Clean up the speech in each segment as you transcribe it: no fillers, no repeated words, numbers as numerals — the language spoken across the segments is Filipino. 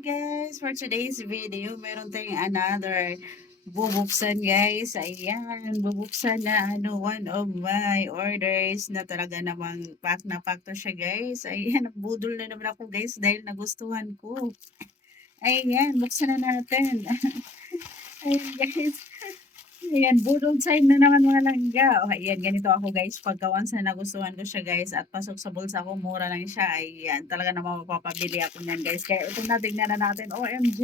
Guys, for today's video, meron tayong another bubuksan guys. Ayan, bubuksan na one of my orders na talaga namang pack na pack to siya guys. Ayan, budol na naman ako guys dahil nagustuhan ko. Ayan, buksan na natin. Ayan guys. Ayan, budol time na naman mga langga. O, ayan, ganito ako guys. Pagka once na nagustuhan ko siya guys at pasok sa bulsa ko, mura lang siya. Ayan, talaga naman mapapabili ako niyan guys. Kaya ito na, tingnan na natin. OMG!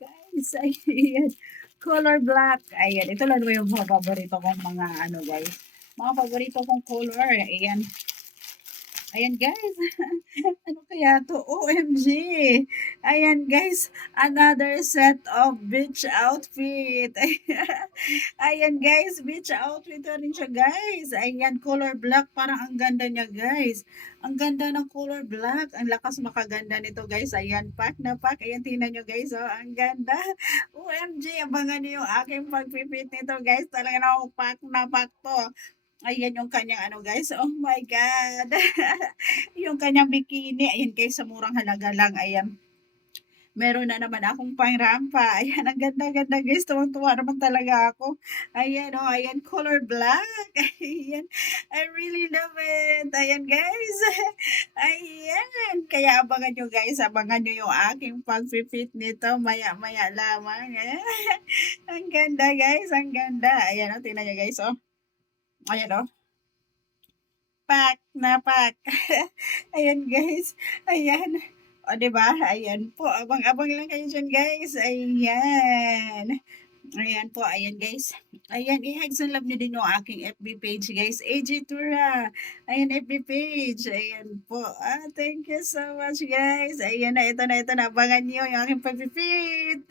Guys, ayan. Color black. Ayan, ito lang yung mga paborito kong mga guys. Mga paborito kong color. Ayan. Ayan guys. Ano kaya 'to? OMG! Ayan guys, another set of beach outfit. Ayan guys, beach outfit na rin siya guys. Ayan, color black. Parang ang ganda niya guys. Ang ganda ng color black. Ang lakas makaganda nito guys. Ayan, pack na pack. Ayan, tingnan nyo guys. Oh, ang ganda. OMG, abangan niyo yung aking pagpipit nito guys. Talaga na pack na pack to. Ayan yung kanyang guys. Oh my God. Yung kanyang bikini. Ayan guys, sa murang halaga lang. Ayan. Meron na naman akong pang-rampa. Ayan, ang ganda-ganda guys. Tuwang-tuwa naman talaga ako. Ayan, oh, ayan, color black. Ayan, I really love it. Ayan guys. Ayan. Kaya abangan nyo guys. Abangan nyo yung aking pag-fit nito. Maya-maya lamang. Ang ganda guys. Ang ganda. Ayan, oh, tingnan nyo guys. Oh. Ayan, oh. Pack na pack. Ayan guys, ayan. O 'di ba? Ayan po, abang-abang lang kayo diyan guys. Ayan. Ayan po, ayan guys. Ayan, i-hugs and love niyo din yung aking FB page guys, AJ Tura. Ayan, FB page. Ayan po. Thank you so much guys. Ayan na, ito na, abangan niyo yung aking pagpipit.